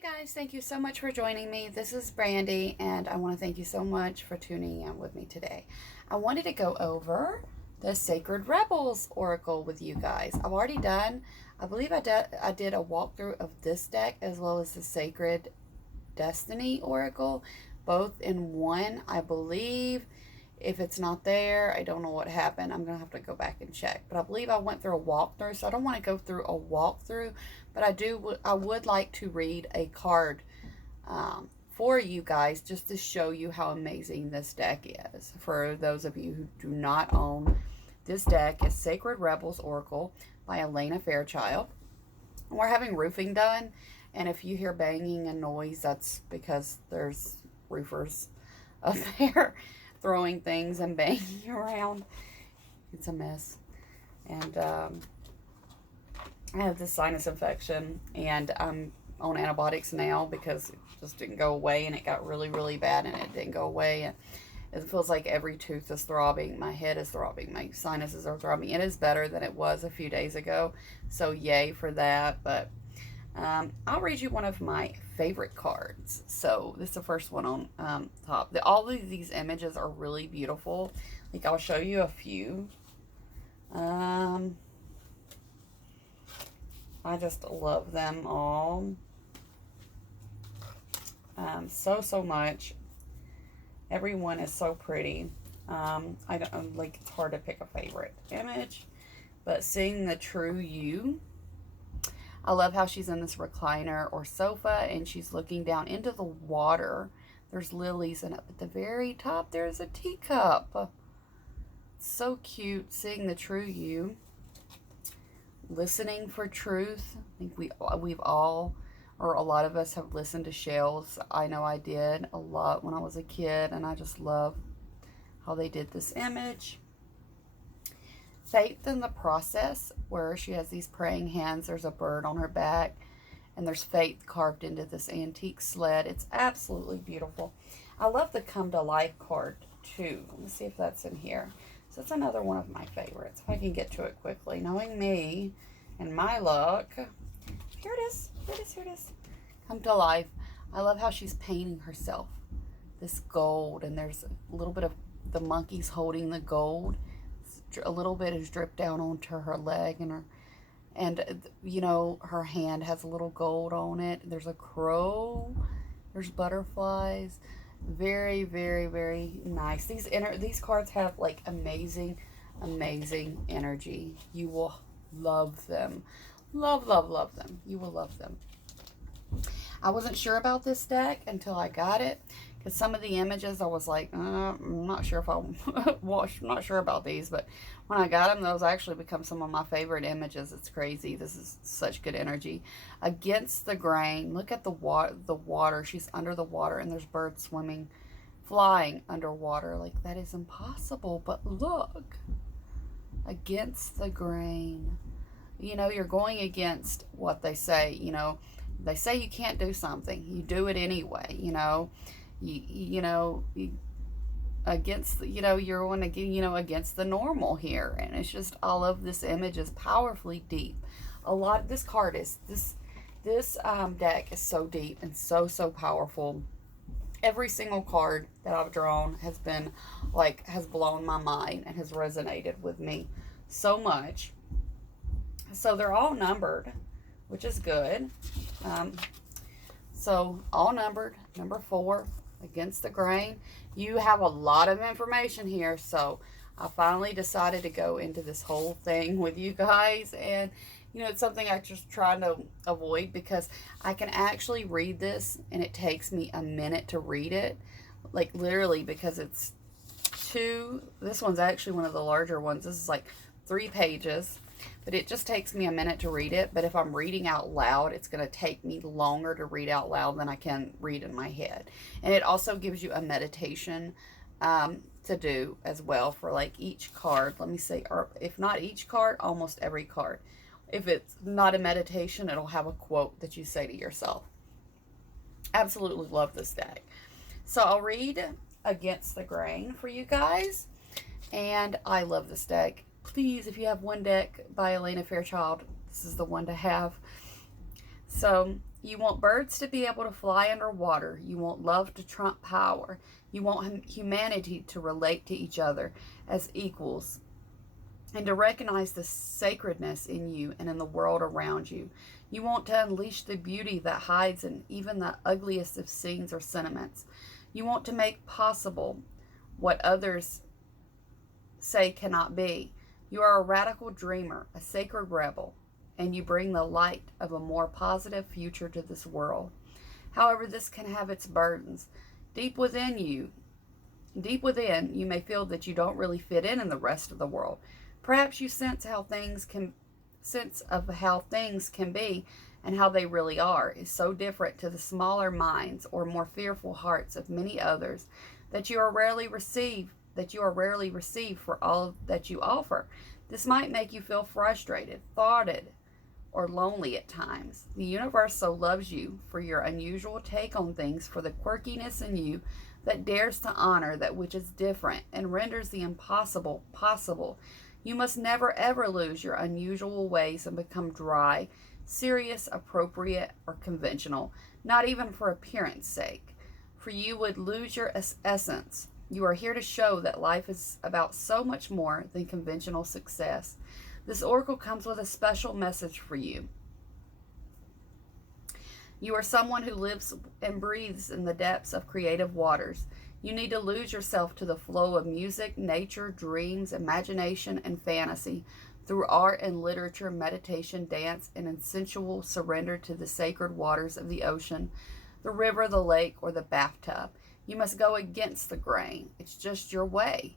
Hey guys, thank you so much for joining me. This is Brandy, and I want to thank you so much for tuning in with me today. I wanted to go over the Sacred Rebels Oracle with you guys. I've already done, I believe I did a walkthrough of this deck as well as the Sacred Destiny Oracle, both in one, I believe. If it's not there, I don't know what happened. I'm going to have to go back and check. But I believe I went through a walkthrough, so I don't want to go through a walkthrough. But I would like to read a card for you guys just to show you how amazing this deck is. For those of you who do not own this deck, is Sacred Rebels Oracle by Alana Fairchild. We're having roofing done, and if you hear banging and noise, that's because there's roofers up there throwing things and banging around. It's a mess. And I have this sinus infection, and I'm on antibiotics now because it just didn't go away, and it got really, really bad, and it didn't go away. And it feels like every tooth is throbbing. My head is throbbing. My sinuses are throbbing. It is better than it was a few days ago, so yay for that. But I'll read you one of my favorite cards. So this is the first one on top. All of these images are really beautiful. Like, I'll show you a few. I just love them all so much. Everyone is so pretty. I don't like, it's hard to pick a favorite image, but seeing the true you. I love how she's in this recliner or sofa, and she's looking down into the water. There's lilies, and up at the very top there's a teacup. So cute. Seeing the true you. Listening for truth. I think we've all, or a lot of us, have listened to shells. I know I did a lot when I was a kid, and I just love how they did this image. Faith in the process, where she has these praying hands. There's a bird on her back, and there's faith carved into this antique sled. It's absolutely beautiful. I love the Come to Life card too. Let me see if that's in here. So it's another one of my favorites. If I can get to it quickly. Knowing me and my luck. Here it is. Here it is. Here it is. Come to Life. I love how she's painting herself. This gold, and there's a little bit of the monkeys holding the gold. A little bit is dripped down onto her leg, and you know, her hand has a little gold on it. There's a crow, there's butterflies. Very, very, very nice. These cards have like amazing energy. You will love them. Love them. You will love them. I wasn't sure about this deck until I got it, because some of the images I was like, I'm not sure if I'm not sure about these, but when I got them, those actually become some of my favorite images. It's crazy. This is such good energy. Against the grain. Look at the water. She's under the water, and there's birds swimming, flying underwater. Like, that is impossible, but look. Against the grain. You know, you're going against what they say. You know, they say you can't do something, you do it anyway. You know, against, you know, you're going to, you know, against the normal here. And it's just, all of this image is powerfully deep. A lot of this card is this deck is so deep and so powerful. Every single card that I've drawn has been like, has blown my mind and has resonated with me so much. So they're all numbered, which is good. So all numbered. Number 4, Against the Grain. You have a lot of information here, so I finally decided to go into this whole thing with you guys. And you know, it's something I just try to avoid, because I can actually read this and it takes me a minute to read it, like literally, because it's this one's actually one of the larger ones. This is like 3 pages, but it just takes me a minute to read it. But if I'm reading out loud, it's going to take me longer to read out loud than I can read in my head. And it also gives you a meditation to do as well for like each card. Let me see, or if not each card, almost every card. If it's not a meditation, it'll have a quote that you say to yourself. Absolutely love this deck. So I'll read Against the Grain for you guys. And I love this deck. Please, if you have one deck by Alana Fairchild, this is the one to have. So You want birds to be able to fly underwater. You want love to trump power. You want humanity to relate to each other as equals and to recognize the sacredness in you and in the world around you. You want to unleash the beauty that hides in even the ugliest of scenes or sentiments. You want to make possible what others say cannot be. You are a radical dreamer, a sacred rebel, and you bring the light of a more positive future to this world. However, this can have its burdens. Deep within, you may feel that you don't really fit in the rest of the world. Perhaps you sense of how things can be and how they really are is so different to the smaller minds or more fearful hearts of many others that you are rarely received for all that you offer. This might make you feel frustrated, thwarted, or lonely at times. The universe so loves you for your unusual take on things, for the quirkiness in you that dares to honor that which is different and renders the impossible possible. You must never ever lose your unusual ways and become dry, serious, appropriate, or conventional, not even for appearance sake, for you would lose your essence. You are here to show that life is about so much more than conventional success. This oracle comes with a special message for you. You are someone who lives and breathes in the depths of creative waters. You need to lose yourself to the flow of music, nature, dreams, imagination, and fantasy through art and literature, meditation, dance, and in sensual surrender to the sacred waters of the ocean, the river, the lake, or the bathtub. You must go against the grain. It's just your way.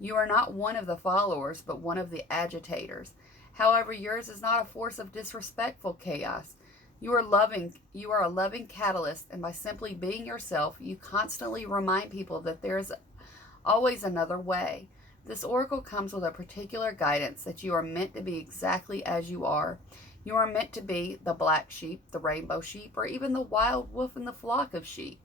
You are not one of the followers, but one of the agitators. However, yours is not a force of disrespectful chaos. You are a loving catalyst, and by simply being yourself, you constantly remind people that there is always another way. This oracle comes with a particular guidance that you are meant to be exactly as you are. You are meant to be the black sheep, the rainbow sheep, or even the wild wolf in the flock of sheep.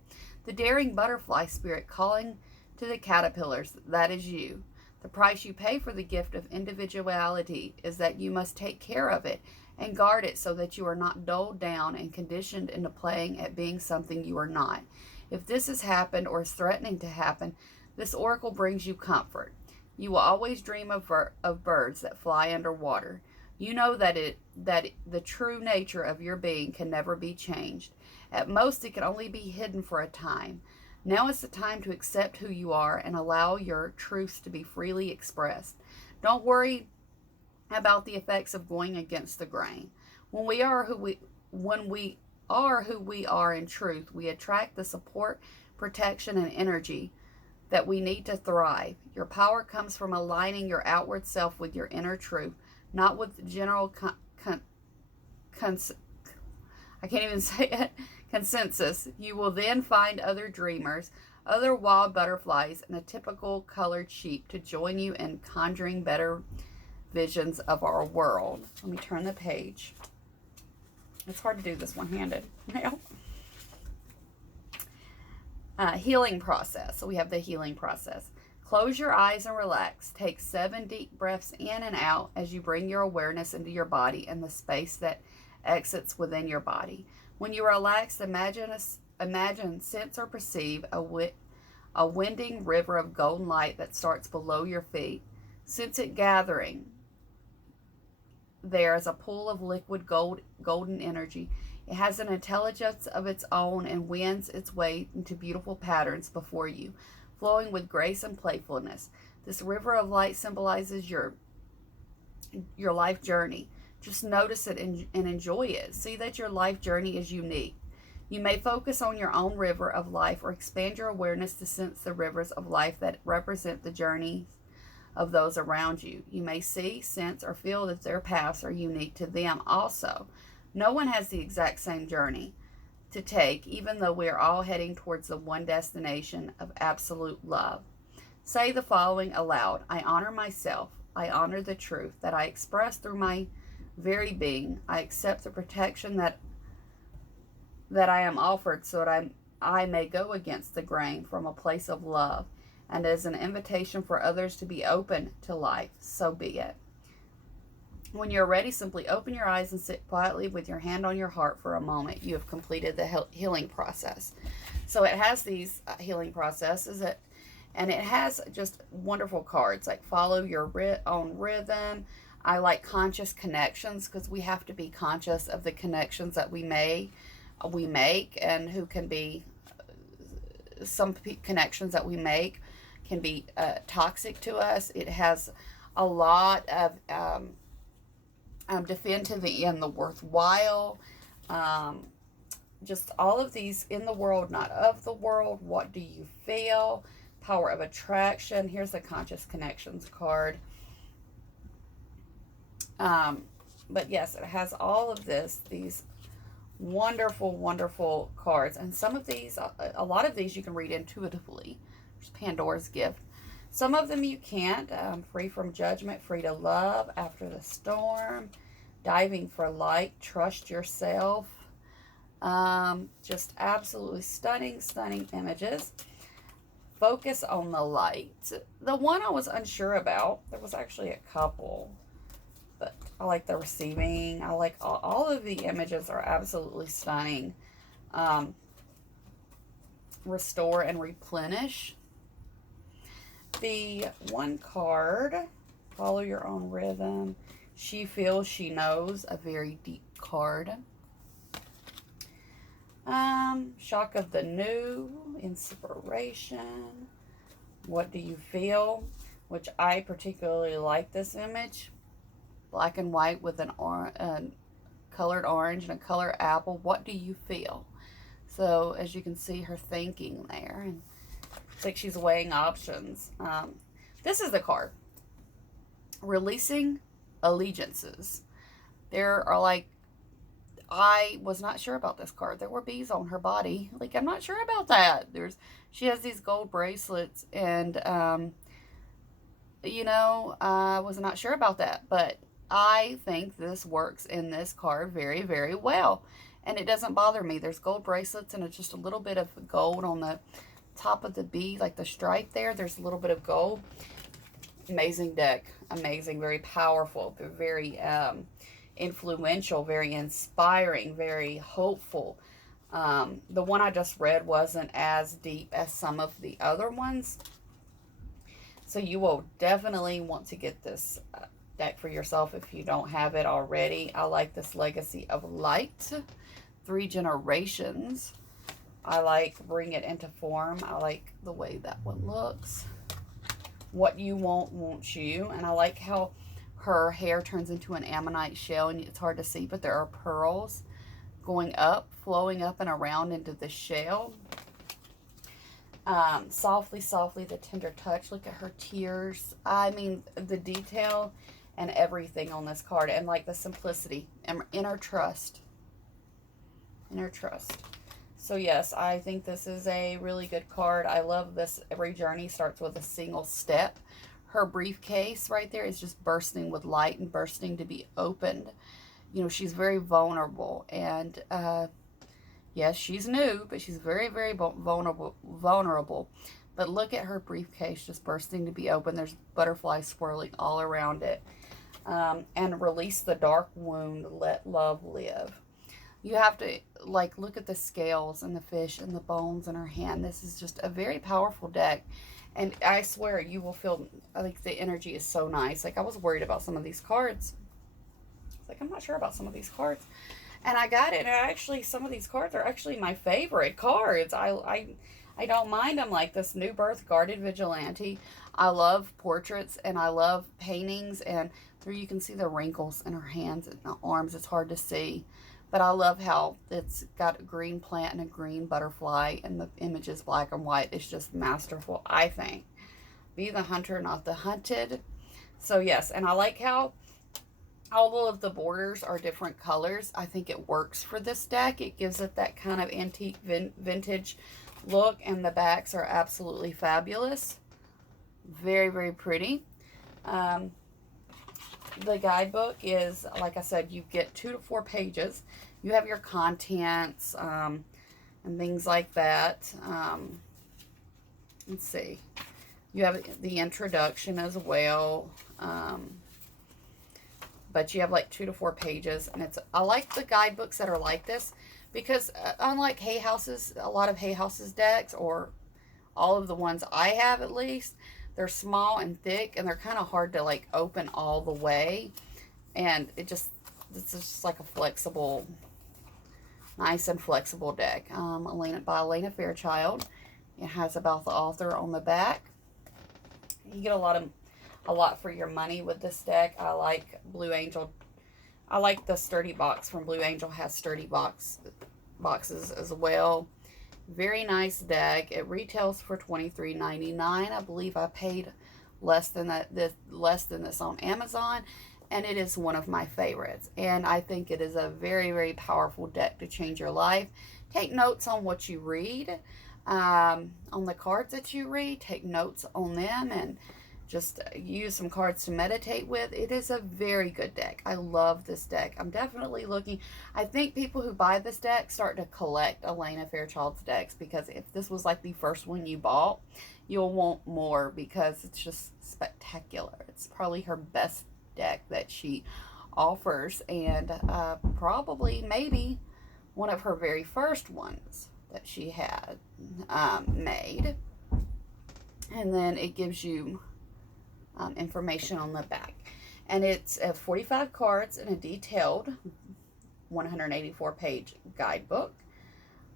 The daring butterfly spirit calling to the caterpillars, that is you. The price you pay for the gift of individuality is that you must take care of it and guard it so that you are not dulled down and conditioned into playing at being something you are not. If this has happened or is threatening to happen, this oracle brings you comfort. You will always dream of birds that fly underwater. You know that the true nature of your being can never be changed. At most, it can only be hidden for a time. Now is the time to accept who you are and allow your truths to be freely expressed. Don't worry about the effects of going against the grain. When we are who we are in truth, we attract the support, protection, and energy that we need to thrive. Your power comes from aligning your outward self with your inner truth, not with general I can't even say it, consensus. You will then find other dreamers, other wild butterflies, and a typical colored sheep to join you in conjuring better visions of our world. Let me turn the page. It's hard to do this one-handed now. Healing process. So we have the healing process. Close your eyes and relax. Take 7 deep breaths in and out as you bring your awareness into your body and the space that exits within your body. When you are relaxed, imagine, sense, or perceive a winding river of golden light that starts below your feet. Sense it gathering there as a pool of liquid golden energy. It has an intelligence of its own and wins its way into beautiful patterns before you, flowing with grace and playfulness. This river of light symbolizes your life journey. Just notice it and enjoy it. See that your life journey is unique. You may focus on your own river of life or expand your awareness to sense the rivers of life that represent the journeys of those around you. You may see, sense, or feel that their paths are unique to them also. No one has the exact same journey to take, even though we are all heading towards the one destination of absolute love. Say the following aloud. I honor myself. I honor the truth that I express through my very being. I accept the protection that I am offered so that I may go against the grain from a place of love and as an invitation for others to be open to life. So be it. When you're ready, simply open your eyes and sit quietly with your hand on your heart for a moment. You have completed the healing process. So it has these healing processes, and it has just wonderful cards like follow your own rhythm. I like conscious connections, because we have to be conscious of the connections that we make, and who can be, some connections that we make can be toxic to us. It has a lot of defend to the end the worthwhile. Just all of these: in the world, not of the world. What do you feel? Power of attraction. Here's the conscious connections card. But yes, it has all of these wonderful, wonderful cards. And some of these, a lot of these you can read intuitively. There's Pandora's Gift. Some of them you can't. Free from judgment, free to love, after the storm, diving for light, trust yourself. Just absolutely stunning, stunning images. Focus on the light. The one I was unsure about, there was actually a couple, but I like the receiving. I like all of the images are absolutely stunning. Restore and replenish. The one card, follow your own rhythm. She feels, she knows, a very deep card. Shock of the new, inspiration. What do you feel? Which I particularly like this image. Black and white with a colored orange and a colored apple. What do you feel? So as you can see her thinking there, and it's like she's weighing options. This is the card. Releasing allegiances. There are like, I was not sure about this card. There were bees on her body. Like, I'm not sure about that. She has these gold bracelets, and you know, I was not sure about that, but I think this works in this card very, very well. And it doesn't bother me. There's gold bracelets and it's just a little bit of gold on the top of the bee, like the stripe there. There's a little bit of gold. Amazing deck. Amazing. Very powerful. Very influential. Very inspiring. Very hopeful. The one I just read wasn't as deep as some of the other ones. So you will definitely want to get this deck for yourself if you don't have it already. I like this Legacy of Light. 3 generations. I like Bring It Into Form. I like the way that one looks. What you want, wants you. And I like how her hair turns into an ammonite shell, and it's hard to see, but there are pearls going up, flowing up and around into the shell. Softly, softly, the tender touch. Look at her tears. I mean, the detail and everything on this card, and like the simplicity and inner trust. Inner trust. So yes, I think this is a really good card. I love this. Every journey starts with a single step. Her briefcase right there is just bursting with light and bursting to be opened. You know, she's very vulnerable, and yes, she's new, but she's very, very vulnerable. But look at her briefcase just bursting to be open. There's butterflies swirling all around it. And release the dark wound. Let love live. You have to, like, look at the scales and the fish and the bones in her hand. This is just a very powerful deck. And I swear you will feel, I think the energy is so nice. Like, I was worried about some of these cards. It's like, I'm not sure about some of these cards. And I got it. And actually, some of these cards are actually my favorite cards. I don't mind them, like this New Birth Guarded Vigilante. I love portraits and I love paintings. And there you can see the wrinkles in her hands and the arms. It's hard to see. But I love how it's got a green plant and a green butterfly, and the image is black and white. It's just masterful, I think. Be the hunter, not the hunted. So yes, and I like how all of the borders are different colors. I think it works for this deck. It gives it that kind of antique vintage look, and the backs are absolutely fabulous. Very, very pretty. The guidebook is, like I said, you get 2 to 4 pages. You have your contents and things like that. Let's see. You have the introduction as well. but you have like 2 to 4 pages, and I like the guidebooks that are like this because unlike Hay House's, a lot of Hay House's decks, or all of the ones I have at least, they're small and thick, and they're kind of hard to like open all the way, and it's just like a flexible, nice and flexible deck. By Alana Fairchild. It has about the author on the back. You get a lot for your money with this deck. I like Blue Angel. I like the sturdy box from Blue Angel. Has sturdy boxes as well. Very nice deck. It retails for $23.99. I believe I paid less than this on Amazon, and it is one of my favorites. And I think it is a very, very powerful deck to change your life. Take notes on what you read, on the cards that you read. Take notes on them, and just use some cards to meditate with. It is a very good deck. I love this deck. I'm definitely looking. I think people who buy this deck start to collect Alana Fairchild's decks, because if this was like the first one you bought, you'll want more because it's just spectacular. It's probably her best deck that she offers, and probably maybe one of her very first ones that she had made. And then it gives you information on the back, and it's 45 cards in a detailed 184-page guidebook.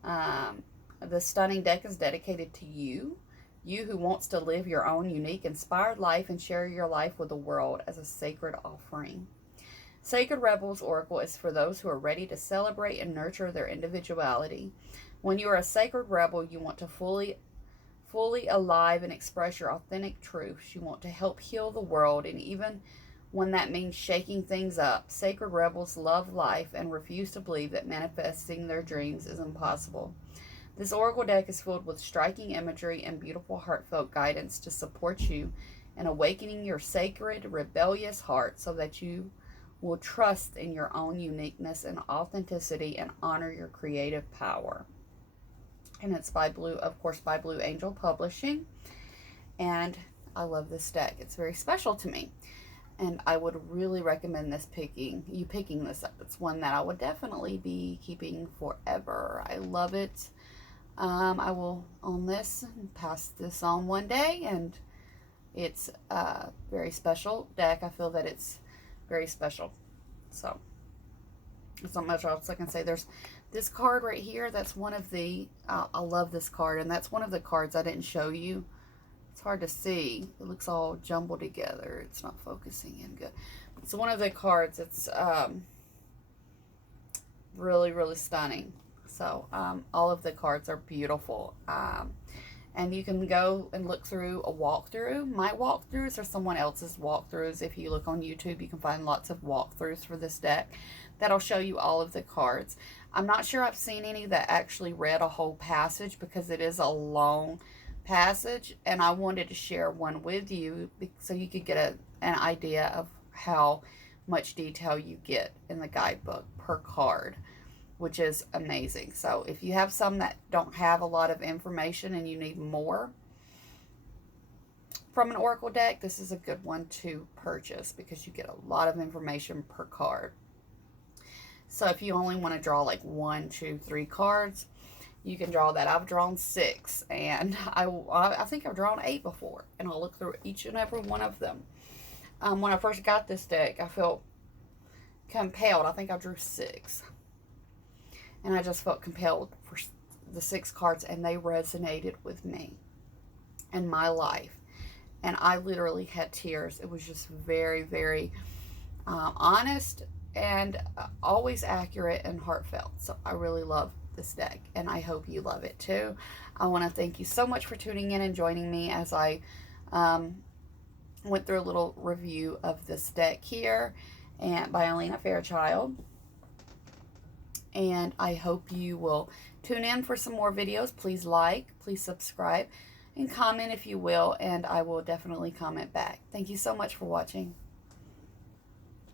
The stunning deck is dedicated to you who wants to live your own unique, inspired life and share your life with the world as a sacred offering. Sacred Rebels Oracle is for those who are ready to celebrate and nurture their individuality. When you are a sacred rebel, you want to fully alive and express your authentic truths. You want to help heal the world, and even when that means shaking things up. Sacred rebels love life and refuse to believe that manifesting their dreams is impossible. This oracle deck is filled with striking imagery and beautiful heartfelt guidance to support you in awakening your sacred, rebellious heart, so that you will trust in your own uniqueness and authenticity and honor your creative power. And it's by Blue Angel Publishing. And I love this deck. It's very special to me, and I would really recommend picking this up. It's one that I would definitely be keeping forever. I love it. I will own this and pass this on one day, and it's a very special deck. I feel that it's very special. So there's not much else I can say. There's this card right here. That's one of the, I love this card, and that's one of the cards I didn't show you. It's hard to see. It looks all jumbled together. It's not focusing in good. It's one of the cards. It's really, really stunning. So all of the cards are beautiful. And you can go and look through a walkthrough. My walkthroughs or someone else's walkthroughs. If you look on YouTube, you can find lots of walkthroughs for this deck that'll show you all of the cards. I'm not sure I've seen any that actually read a whole passage, because it is a long passage, and I wanted to share one with you so you could get an idea of how much detail you get in the guidebook per card, which is amazing. So if you have some that don't have a lot of information and you need more from an oracle deck, this is a good one to purchase, because you get a lot of information per card. So if you only want to draw like 1, 2, 3 cards, you can draw that. I've drawn 6, and I think I've drawn 8 before, and I'll look through each and every one of them. When I first got this deck, I felt compelled. I think I drew 6, and I just felt compelled for the 6 cards, and they resonated with me and my life, and I literally had tears. It was just very, very honest, and always accurate and heartfelt. So I really love this deck, and I hope you love it too. I want to thank you so much for tuning in and joining me as I went through a little review of this deck here, and by Alana Fairchild. And I hope you will tune in for some more videos. Please like, please subscribe, and comment if you will, and I will definitely comment back. Thank you so much for watching.